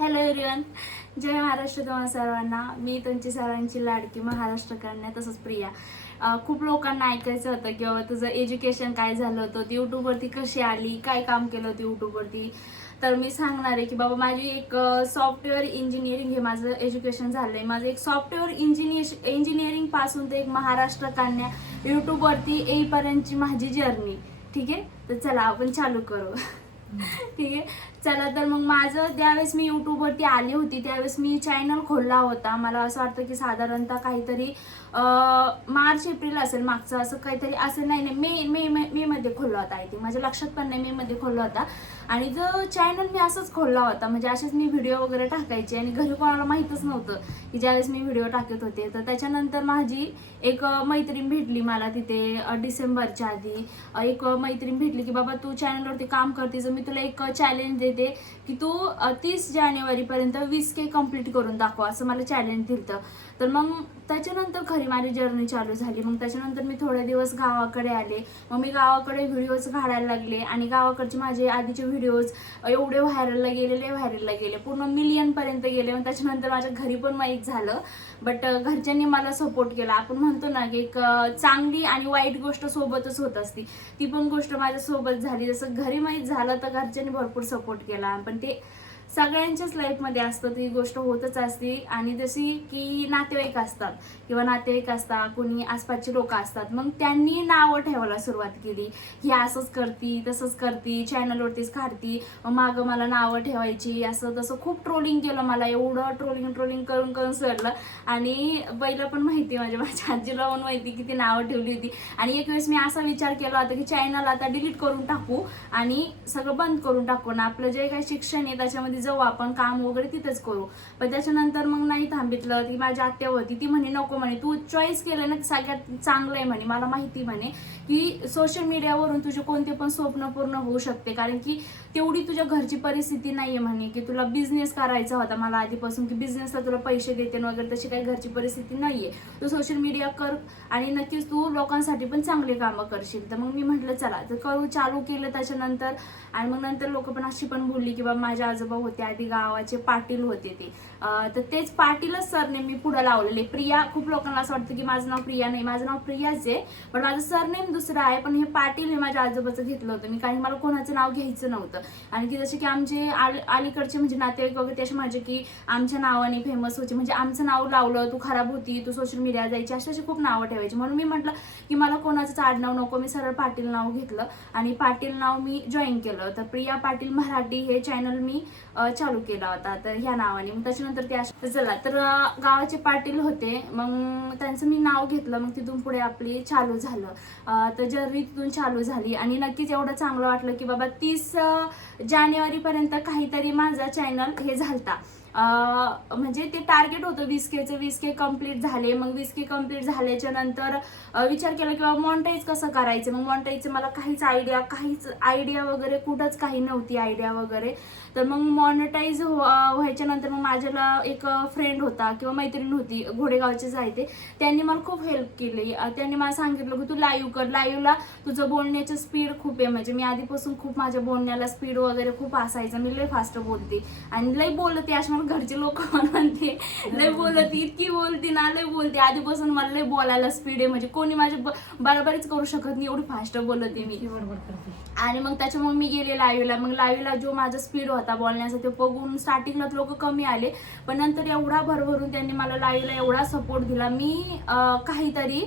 Hello everyone, जय महाराष्ट्र तुम्हा सर्वांना. मी तुमची सर्वांची लाडकी महाराष्ट्र कन्या तसंच प्रिया. खूप लोकांना ऐकायचं होतं की बाबा तुझं एज्युकेशन काय झालं होतं, ती यूट्यूबवरती कशी आली, काय काम केलं होतं यूट्यूबवरती. तर मी सांगणार आहे की बाबा माझी एक सॉफ्टवेअर इंजिनिअरिंग हे माझं एज्युकेशन झालं आहे. माझं एक सॉफ्टवेअर इंजिनिअरिंग पासून ते एक महाराष्ट्र कन्या यूट्यूबवरती येईपर्यंतची माझी जर्नी. ठीक आहे, तर चला आपण चालू करू. ठीक आहे, चला. तर मग माझं त्यावेळेस मी यूट्यूबवरती आली होती त्यावेळेस मी चॅनल खोलला होता. मला असं वाटतं की साधारणतः काहीतरी मार्च एप्रिल असेल मागचं, असं काहीतरी असेल. नाही, मे मध्ये खोलला होता. आय थिंक माझ्या लक्षात पण नाही, मे मध्ये खोलला होता. आणि जो चॅनल मी असंच खोलला होता, म्हणजे असेच मी व्हिडिओ वगैरे टाकायचे आणि घरी कोणाला माहीतच नव्हतं की ज्यावेळेस मी व्हिडिओ टाकत होते. तर त्याच्यानंतर माझी एक मैत्रीण भेटली मला तिथे डिसेंबरच्या आधी. एक मैत्रीण भेटली की बाबा तू चॅनलवरती काम करतेस, मी तुला एक चॅलेंज देते की तू 30 जानेवारीपर्यंत 20K कंप्लीट करून दाखव, असं मला चॅलेंज दिलं. तर मग त्याच्यानंतर खरी माझी जर्नी चालू झाली. मग त्याच्यानंतर मी थोडे दिवस गावाकडे आले. मग मी गावाकडे व्हिडिओज काढायला लागले आणि गावाकडचे माझे आधीचे व्हिडिओज एवढे व्हायरलला गेले, पूर्ण मिलियनपर्यंत गेले. मग त्याच्यानंतर माझ्या घरी पण माहीत झालं, बट घरच्यांनी मला सपोर्ट केला. आपण म्हणतो ना की एक चांगली आणि वाईट गोष्ट सोबतच होत असती, ती पण गोष्ट माझ्यासोबत झाली. जसं घरी माहीत झालं तर घरच्यांनी भरपूर सपोर्ट केला, पण ते सगळ्यांच्याच लाईफमध्ये असतं, ती गोष्ट होतच असते. आणि जशी की नातेवाईक असतात किंवा नातेवाईक असतात, कोणी आसपासचे लोक असतात, मग त्यांनी नावं ठेवायला सुरुवात केली. ही असंच करती, तसंच करती, चॅनलवरतीच काढती, मागं मला नावं ठेवायची, असं तसं खूप ट्रोलिंग केलं मला. एवढं ट्रोलिंग करून सरलं. आणि पहिलं पण माहिती माझ्या आजीला पण माहिती की ती नावं ठेवली होती. आणि एक वेळेस मी असा विचार केला होता की चॅनल आता डिलीट करून टाकू आणि सगळं बंद करून टाकू ना, आपलं जे काही शिक्षण आहे त्याच्यामध्ये जाऊ, आपण काम वगैरे तिथेच करू. पण त्याच्यानंतर मग नाही थांबितलं. ती माझी आत्या होती, ती म्हणे नको म्हणे, तू चॉईस केलं ना सगळ्यात चांगलं आहे म्हणे. मला माहिती म्हणे की सोशल मीडियावरून तुझे कोणते पण स्वप्न पूर्ण होऊ शकते, कारण की तेवढी तुझ्या घरची परिस्थिती नाहीये म्हणे की तुला बिझनेस करायचा होता मला आधीपासून, की बिझनेसला तुला पैसे देते वगैरे, तशी काही घरची परिस्थिती नाहीये. तू सोशल मीडिया कर आणि नक्कीच तू लोकांसाठी पण चांगले कामं करशील. तर मग मी म्हटलं चला तर करू, चालू केलं त्याच्यानंतर. आणि मग नंतर लोक पण अशी पण बोलली की बाबा माझे आजोबा होते आधी गावाचे पाटील होते ते, तर तेच पाटीलच सरनेम मी पुढे लावलेले. प्रिया, खूप लोकांना असं वाटतं की माझं नाव प्रिया नाही, माझं नाव प्रियाच आहे, पण माझं सरनेम दुसरं आहे. पण हे पाटील हे माझ्या आजोबाचं घेतलं होतं मी, कारण मला कोणाचं नाव घ्यायचं नव्हतं. आणि की जसे की आमचे अलीकडचे म्हणजे नातेवाईक वगैरे ते असे माझे की आमच्या नावाने फेमस व्हायचे, म्हणजे आमचं नाव लावलं तू खराब होती, तू सोशल मीडिया जायची, अशी खूप नावं ठेवायची. म्हणून मी म्हटलं की मला कोणाचंच आडनाव नको, मी सरळ पाटील नाव घेतलं आणि पाटील नाव मी जॉईन केलं. तर प्रिया पाटील मराठी हे चॅनल मी चालू केला होता तर ह्या नावाने. मग त्याच्यानंतर ते चला तर गावाचे पाटील होते, मग त्यांचं मी नाव घेतलं. मग तिथून पुढे आपली चालू झालं, तर जर्नी तिथून चालू झाली. आणि नक्कीच एवढं चांगलं वाटलं की बाबा 30 जानेवारीपर्यंत काहीतरी माझा चॅनल हे झालता. म्हणजे ते टार्गेट होतं 20K कम्प्लीट झाले. मग 20K कम्प्लीट झाल्याच्या नंतर विचार केला की बाबा मॉनिटाईज कसं करायचं. मग मॉनिटाईजचं मला काहीच आयडिया वगैरे कुठंच काही नव्हती आयडिया वगैरे. तर मग मॉनिटाईज व्हायच्या नंतर मग माझ्याला एक फ्रेंड होता किंवा मैत्रीण होती, घोडेगावचेच आहे ते, त्यांनी मला खूप हेल्प केली. त्यांनी मला सांगितलं की तू लाईव्ह कर, लाईव्हला तुझं बोलण्याचं स्पीड खूप आहे. म्हणजे मी आधीपासून खूप माझ्या बोलण्याला स्पीड वगैरे खूप असायचं, मी लय फास्ट बोलते आणि लय बोलते. अशा मला घरचे लोक म्हणते लय बोलते, इतकी बोलते ना, लय बोलते. आधीपासून मला लय बोलायला स्पीड आहे, म्हणजे कोणी माझ्या बरोबरीच करू शकत नाही, एवढी फास्ट बोलते मी. आणि मग त्याच्यामुळे मी गेले लाईव्हला. मग लाईव्हला जो माझा स्पीड होता बोलण्याचा ते बघून स्टार्टिंगला लोक कमी आले, पण नंतर एवढा भरभरून त्यांनी मला लाईव्हला एवढा सपोर्ट दिला. मी काहीतरी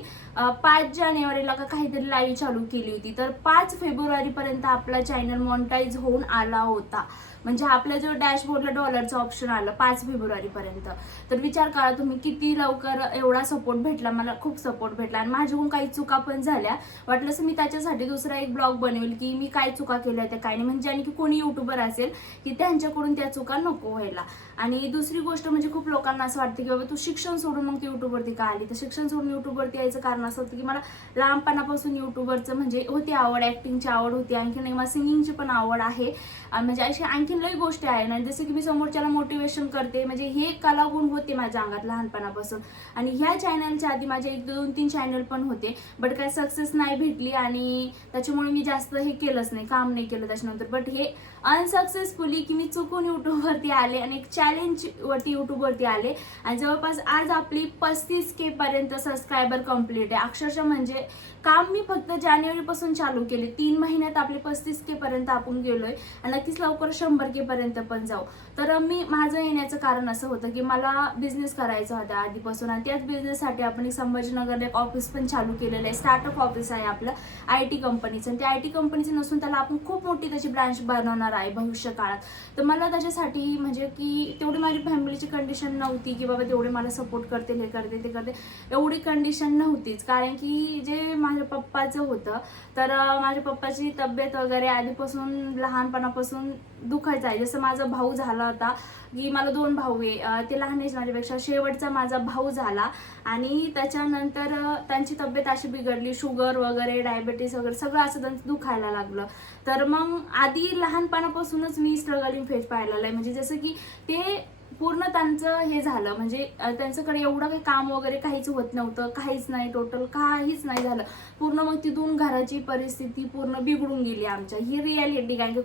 5 जानेवारीला का काहीतरी लाईव्ह चालू केली होती, तर 5 फेब्रुवारीपर्यंत आपला चॅनल मॉनिटाईज होऊन आला होता. म्हणजे आपल्या जो डॅशबोर्डला डॉलरचं ऑप्शन आलं 5 फेब्रुवारीपर्यंत. तर विचार करा तुम्ही किती लवकर एवढा सपोर्ट भेटला, मला खूप सपोर्ट भेटला. आणि माझ्याकडून काही चुका पण झाल्या, वाटलंच मी त्याच्यासाठी दुसरा एक ब्लॉग बनवेल की मी काय चुका केल्या त्या काय नाही, म्हणजे आणखी कोणी युट्यूबर असेल की त्यांच्याकडून त्या चुका नको व्हायला. आणि दुसरी गोष्ट म्हणजे खूप लोकांना असं वाटतं की बाबा तू शिक्षण सोडून मग ती युट्यूबवरती का आली. तर शिक्षण सोडून युट्यूबवरती यायचं कारण असं होतं की मला लहानपणापासून युट्यूबरचं म्हणजे होती आवड, ऍक्टिंगची आवड होती, आणखी नाही मला सिंगिंगची पण आवड आहे. म्हणजे अशी आणखीन लई गोष्टी आहे ना, जसं की मी समोरच्याला मोटिवेशन करते, म्हणजे हे कलागुण होते माझ्या अंगात लहानपणापासून. आणि ह्या चॅनलच्या आधी माझे 1-2-3 चॅनल पण होते, बट काय सक्सेस नाही भेटली आणि त्याच्यामुळे मी जास्त हे केलंच नाही, काम नाही केलं त्याच्यानंतर. बट हे अनसक्सेसफुली की मी चुकून यूट्यूबवरती आले आणि एक चॅलेंजवरती यूट्यूबवरती आले आणि जवळपास आज आपली 35K पर्यंत सबस्क्रायबर कंप्लीट आहे. अक्षरशः म्हणजे काम मी फक्त जानेवारीपासून चालू केले, 3 महिन्यात आपले 35K पर्यंत आपण गेलोय आणि नक्कीच लवकर 100K पर्यंत पण जाऊ. तर माझं येण्याचं कारण असं होतं की मला बिझनेस करायचा होता आधीपासून आणि त्याच बिझनेससाठी आपण एक संभाजीनगरला एक ऑफिस पण चालू केलेलं आहे. स्टार्टअप ऑफिस आहे आपलं IT कंपनीचं आणि त्या IT कंपनीचं नसून त्याला आपण खूप मोठी त्याची ब्रांच बनवणार आहे भविष्य काळात. तर मला त्याच्यासाठी म्हणजे की तेवढी माझी फॅमिलीची कंडिशन नव्हती की बाबा तेवढे मला सपोर्ट करतील, हे करते ते करते, एवढी कंडिशन नव्हतीच. कारण की जे माझ्या पप्पाचं होतं तर माझ्या पप्पाची तब्येत वगैरे आधीपासून लहानपणापासून दुखायचं आहे. जसं माझा भाऊ झाला होता की मला 2 भाऊ आहे, ते लहान आहेत माझ्यापेक्षा, शेवटचा माझा भाऊ झाला आणि त्याच्यानंतर त्यांची तब्येत अशी बिघडली, शुगर वगैरे डायबिटीस वगैरे सगळं असं त्यांचं दुखायला लागलं. तर मग आधी लहानपणापासूनच मी स्ट्रगलिंग फेज पाहिलेलं आहे. म्हणजे जसं की ते पूर्ण त्यांचं हे झालं म्हणजे त्यांच्याकडे एवढं काही काम वगैरे काहीच होत नव्हतं, काहीच नाही, टोटल काहीच नाही झालं पूर्ण. मग तिथून घराची परिस्थिती पूर्ण बिघडून गेली आमच्या. ही रियालिटी, कारण की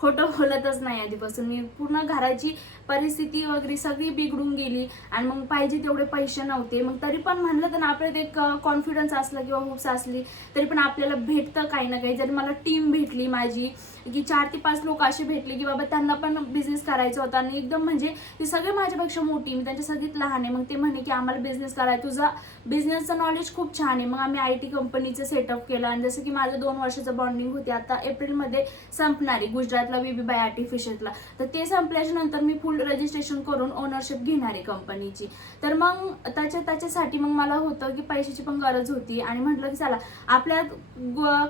खोटं बोलतच नाही आधीपासून मी. पूर्ण घराची परिस्थिती वगैरे सगळी बिघडून गेली आणि मग पाहिजे तेवढे पैसे नव्हते. मग तरी पण म्हणलं तर ना आपल्यात एक कॉन्फिडन्स असला किंवा हुप्स असली तरी पण आपल्याला भेटतं काही ना काही. जरी मला टीम भेटली माझी की 4 ते 5 लोक असे भेटले की बाबा त्यांना पण बिझनेस करायचा होता आणि एकदम म्हणजे ते सगळे माझ्यापेक्षा मोठी, मी त्यांच्या सगळ्यात लहान आहे. मग ते म्हणे की आम्हाला बिझनेस करायचा, तुझा बिझनेसचं नॉलेज खूप छान आहे. मग आम्ही IT कंपनीचं सेटअप केलं आणि जसं की माझं 2 वर्षाचं बॉन्डिंग होते, आता एप्रिलमध्ये संपणारी गुजरातला BB बाय आर्टिफिशियलला. तर ते संपल्याच्या नंतर मी फुल रजिस्ट्रेशन करून ओनरशिप घेणार आहे कंपनीची. तर मग त्याच्यासाठी मग मला होतं की पैशाची पण गरज होती आणि म्हटलं की चला आपल्यात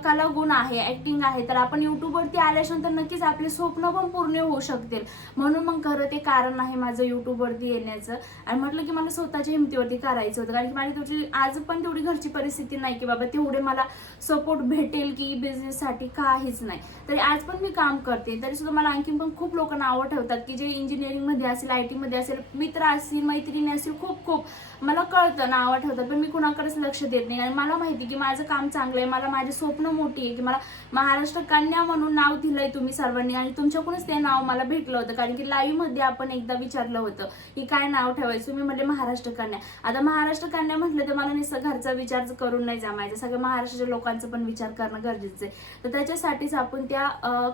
कला गुण आहे, ऍक्टिंग आहे, तर आपण यूट्यूबवरती आल्याच्यानंतर नक्कीच आपले स्वप्न पण पूर्ण होऊ शकतील. म्हणून मग खरं ते कारण आहे माझं यूट्यूबवरती येण्याचं. आणि म्हटलं की मला स्वतःच्या हिमतीवरती करायचं होतं, कारण की माझी तेवढी आज पण तेवढी घरची परिस्थिती नाही की बाबा तेवढे मला सपोर्ट भेटेल की बिझनेससाठी, काहीच नाही. तरी आज पण मी काम करते, तरी सुद्धा मला आणखी पण खूप लोक नावं ठेवतात की जे इंजिनिअरिंगमध्ये असेल, IT मध्ये असेल, मित्र असतील, मैत्रिणी असतील, खूप मला कळतं नावं ठेवतात, पण मी कुणाकडेच लक्ष देत नाही. आणि मला माहिती की माझं काम चांगलं आहे, मला माझी स्वप्न मोठी आहे की मला महाराष्ट्र कन्या म्हणून नाव दिलंय तुम्ही सर्वांनी आणि तुमच्याकडूनच ते नाव मला भेटलं होतं. कारण की लाईव्ह मध्ये आपण एकदा विचारलं होतं की काय नाव ठेवायचं, मी म्हटले महाराष्ट्र कन्या. आता महाराष्ट्र कन्या म्हटलं तर मला नुसतं घरचा विचार करून नाही जमायचं, सगळं महाराष्ट्राच्या लोकांचा पण विचार करणं गरजेचं आहे. तर त्याच्यासाठीच आपण त्या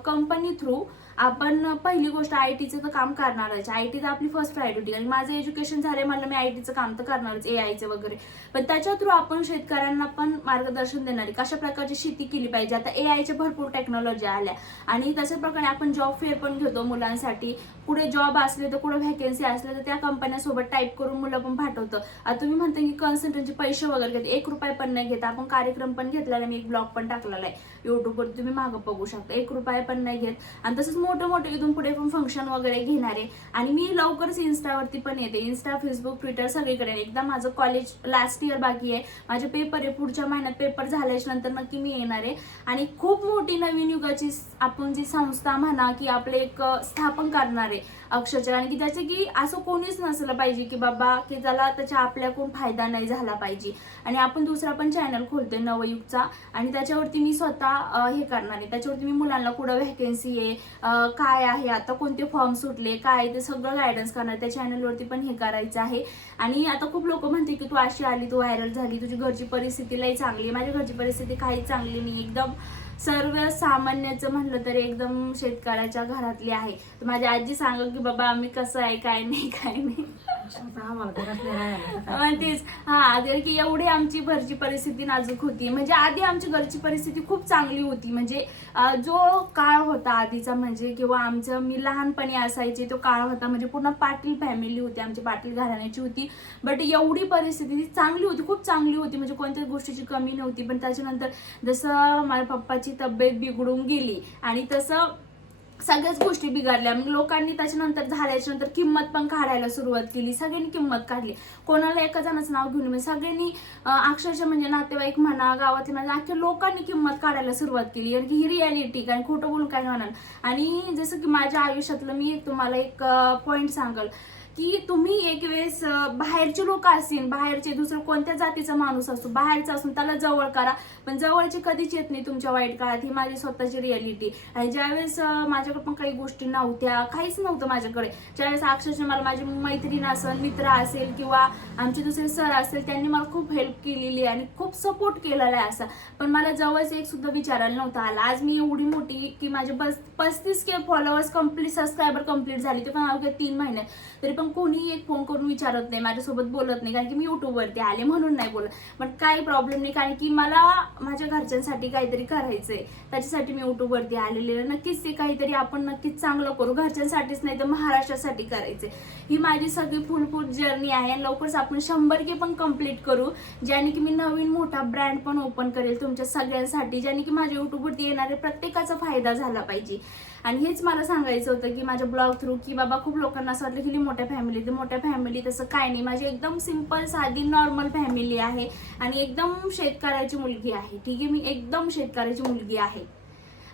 कंपनी थ्रू आपण पहिली गोष्ट ITचं तर काम करणारच. IT तर आपली फर्स्ट प्रायोरिटी, आणि माझं एज्युकेशन झालंय म्हणलं मी ITचं काम तर करणारच, AIचं वगैरे. पण त्याच्या थ्रू आपण शेतकऱ्यांना पण मार्गदर्शन देणारी कशा प्रकारची शेती केली पाहिजे. आता AIच्या भरपूर टेक्नॉलॉजी आल्या आणि तशाच प्रकारे आपण जॉब फेअर पण घेतो मुलांसाठी. पुढे जॉब असले तर कुठे व्हॅकन्सी असले तर त्या कंपन्यासोबत टाईप करून मुलं पण पाठवतं. आता तुम्ही म्हणता की कन्सल्टंटचे पैसे वगैरे घेते, 1 रुपया पण नाही घेत. आपण कार्यक्रम पण घेतलेला, मी एक ब्लॉग पण टाकलेला आहे युट्यूबवर, तुम्ही मागं बघू शकता, 1 रुपया पण नाही घेत. आणि तसंच मोठे इथून पुढे पण फंक्शन वगैरे घेणारे. आणि मी लवकरच इन्स्टावरती पण येते, इन्स्टा, फेसबुक, ट्विटर सगळीकडे. एकदा माझं कॉलेज लास्ट इयर बाकी आहे, माझे पेपर आहे, पुढच्या महिन्यात पेपर झाल्याच्या नंतर नक्की मी येणार आहे. आणि खूप मोठी नवीन युगाची आपण जी संस्था म्हणा की आपले एक स्थापन करणार आहे अक्षरशः. आणि की त्याचे की असं कोणीच नसलं पाहिजे की बाबा की त्याला त्याच्या आपल्याकडून फायदा नाही झाला पाहिजे. आणि आपण दुसरा पण चॅनल खोलतोय नवयुगचा, आणि त्याच्यावरती मी स्वतः हे करणार आहे. त्याच्यावरती मी मुलांना कुठं व्हॅकन्सी आहे, काय आहे, आता कोणते फॉर्म सुटले, काय ते सगळं गायडन्स करणार. त्या चॅनलवरती पण हे करायचं आहे. आणि आता खूप लोक म्हणते की तू अशी आली, तू व्हायरल झाली, तुझी घरची परिस्थिती लई चांगली. माझ्या घरची परिस्थिती काहीच चांगली नाही, एकदम सर्व सामान्याचं म्हणलं तरी एकदम शेतकऱ्याच्या घरातली आहे. तर माझी आजी सांग की बाबा आम्ही कसं आहे, काय नाही तेच. हा, की एवढी आमची घरची परिस्थिती नाजूक होती. म्हणजे आधी आमची घरची परिस्थिती खूप चांगली होती. म्हणजे जो काळ होता आधीचा, म्हणजे किंवा आमचं मी लहानपणी असायचे तो काळ होता, म्हणजे पूर्ण पाटील फॅमिली होती, आमची पाटील घराण्याची होती. बट एवढी परिस्थिती चांगली होती, खूप चांगली होती, म्हणजे कोणत्याच गोष्टीची कमी नव्हती. पण त्याच्यानंतर जसं माझ्या पप्पाची तब्येत बिघडून गेली आणि तसं सगळ्याच गोष्टी बिघडल्या. मग लोकांनी त्याच्यानंतर झाल्याच्या नंतर किंमत पण काढायला सुरुवात केली. सगळ्यांनी किंमत काढली, कोणाला एका जणाचं नाव घेऊन, म्हणजे सगळ्यांनी अक्षरशः म्हणजे नातेवाईक म्हणा, गावातले म्हणा, अख्ख्या लोकांनी किंमत काढायला सुरुवात केली. कारण की ही रियालिटी, कारण खोटं बोलून काय होणार. आणि जसं की माझ्या आयुष्यातलं मी तुम्हाला एक पॉईंट सांगल की तुम्ही एक वेळेस बाहेरचे लोक असतील, बाहेरचे दुसरं कोणत्या जातीचा माणूस असतो, बाहेरचा असून त्याला जवळ करा, पण जवळचे कधीच येत नाही तुमच्या वाईट काळात. ही माझी स्वतःची रियालिटी. आणि ज्यावेळेस माझ्याकडे पण काही गोष्टी नव्हत्या, काहीच नव्हतं माझ्याकडे, ज्यावेळेस अक्षरशः मला माझी मैत्रीण असेल, मित्र असेल किंवा आमचे दुसरे सर असेल, त्यांनी मला खूप हेल्प केलेली आहे आणि खूप सपोर्ट केलेला आहे. असा पण मला जवळच एक सुद्धा विचारायला नव्हतं आला. आज मी एवढी मोठी की माझे 35K followers complete, subscriber complete झाली, ते पण अवघ्या 3 महिन्यात. तरी पण कोणीही एक फोन करून विचारत नाही, माझ्यासोबत बोलत नाही, कारण की मी युट्यूबवरती आले म्हणून नाही बोलत. पण काही प्रॉब्लेम नाही, कारण की मला माझ्या घरच्यांसाठी काहीतरी करायचंय, त्याच्यासाठी मी युट्यूबवरती आलेले. नक्कीच ते काहीतरी आपण नक्कीच चांगलं करू, घरच्यांसाठीच नाही तर महाराष्ट्रासाठी करायचंय. ही माझी सगळी फुल जर्नी आहे आणि लवकरच आपण 100K पण कंप्लीट करू, ज्याने की मी नवीन मोठा ब्रँड पण ओपन करेल तुमच्या सगळ्यांसाठी, ज्याने की माझ्या युट्यूबवरती येणाऱ्या प्रत्येकाचा फायदा झाला पाहिजे. आणि हेच मला सांगायचं होतं की माझ्या ब्लॉग थ्रू, की बाबा खूप लोकांना असं वाटलं की मोठ्या फॅमिली, तर मोठ्या फॅमिली तसं काय नाही. माझी एकदम सिंपल साधी नॉर्मल फॅमिली आहे आणि एकदम शेतकऱ्याची मुलगी आहे. ठीक आहे, मी एकदम शेतकऱ्याची मुलगी आहे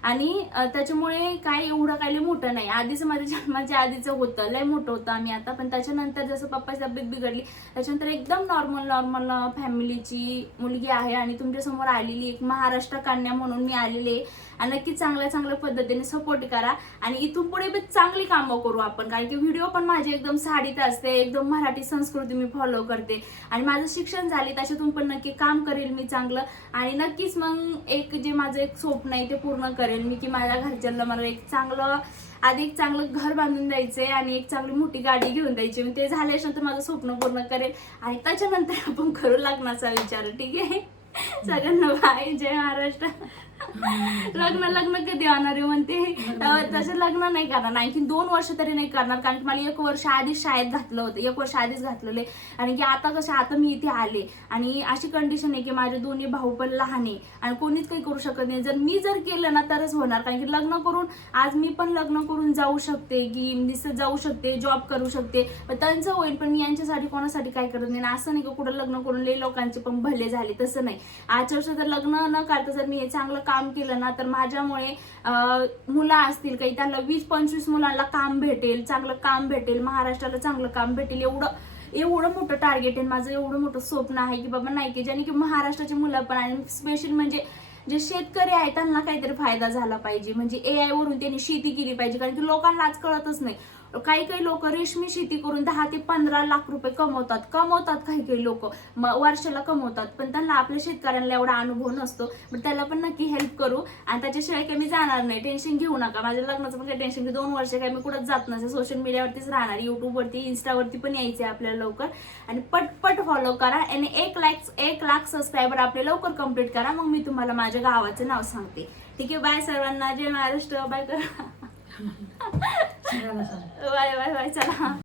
आणि त्याच्यामुळे काय एवढं काही मोठं नाही. आधीच माझ्या जन्माच्या आधीचं होतं, लय मोठं होतं आम्ही आता, पण त्याच्यानंतर जसं पप्पाची तब्येत बिघडली त्याच्यानंतर एकदम नॉर्मल फॅमिलीची मुलगी आहे आणि तुमच्यासमोर आलेली एक महाराष्ट्र कन्या म्हणून मी आलेली आहे. आणि नक्की चांगल्या पद्धतीने सपोर्ट करा आणि इथून पुढे बी चांगली कामं करू आपण, कारण की व्हिडिओ पण माझे एकदम साडीत असते, एकदम मराठी संस्कृती मी फॉलो करते आणि माझं शिक्षण झाले त्याच्यातून पण नक्की काम करेल मी चांगलं. आणि नक्कीच मग एक जे माझं एक स्वप्न आहे ते पूर्ण करेल मी, की माझ्या घरच्यांना मला एक चांगलं आधी एक चांगलं घर बांधून द्यायचंय आणि एक चांगली मोठी गाडी घेऊन द्यायची. मी ते झाल्यानंतर माझं स्वप्न पूर्ण करेल आणि त्याच्यानंतर आपण करू लग्नाचा विचार. ठीक आहे, सगळ्यांना बाय, जय महाराष्ट्र. लग्न कधी होणार आहे म्हणते, तसं लग्न नाही करणार, आणखी 2 वर्ष तरी नाही करणार, कारण की मला 1 वर्ष आधीच शाळेत घातलं होतं, 1 वर्ष आधीच घातलेलं. आणि की आता कसं, आता मी इथे आले आणि अशी कंडिशन आहे की माझे दोन्ही भाऊ पण लहान आहे आणि कोणीच काही करू शकत नाही. मी जर केलं ना तरच होणार, कारण की लग्न करून आज मी पण लग्न करून जाऊ शकते, की नुसतं जाऊ शकते, जॉब करू शकते, पण त्यांचं होईल, पण मी यांच्यासाठी कोणासाठी काय करत नाही. असं नाही की कुठं लग्न करून लई लोकांचे पण भले झाले, तसं नाही. आजच्या वर्षी तर लग्न न करता जर मी हे चांगलं काम केलं ना तर माझ्यामुळे मुलं असतील काही, त्यांना 20-25 मुलांना काम भेटेल, चांगलं काम भेटेल, महाराष्ट्राला चांगलं काम भेटेल. एवढं मोठं टार्गेट आहे माझं, एवढं मोठं स्वप्न आहे की बाबा नाही की ज्याने की महाराष्ट्राची मुलं पण आणि स्पेशल म्हणजे जे शेतकरी आहेत त्यांना काहीतरी फायदा झाला पाहिजे. म्हणजे AI वरून त्यांनी शेती केली पाहिजे, कारण की लोकांना आज कळतच नाही. काही लोक रेशमी शेती करून 10 ते 15 लाख रुपये कमवतात. काही लोक वर्षाला कमवतात, पण त्यांना आपल्या शेतकऱ्यांना एवढा अनुभव नसतो. पण त्याला पण नक्की हेल्प करू आणि त्याच्याशिवाय काही मी जाणार नाही. टेन्शन घेऊ नका, माझ्या लग्नाचं पण काही टेन्शन घेऊ. 2 वर्ष काही मी कुठंच जात नसे, सोशल मीडियावरतीच राहणार, युट्यूबवरती, इन्स्टावरती पण यायचे आपल्याला लवकर. आणि पटपट फॉलो करा आणि 1 लाख सबस्क्रायबर आपले लवकर कंप्लीट करा, मग मी तुम्हाला माझ्या गावाचं नाव सांगते. ठीक आहे, बाय सर्वांना, जय महाराष्ट्र. बाय करा. बाय चला.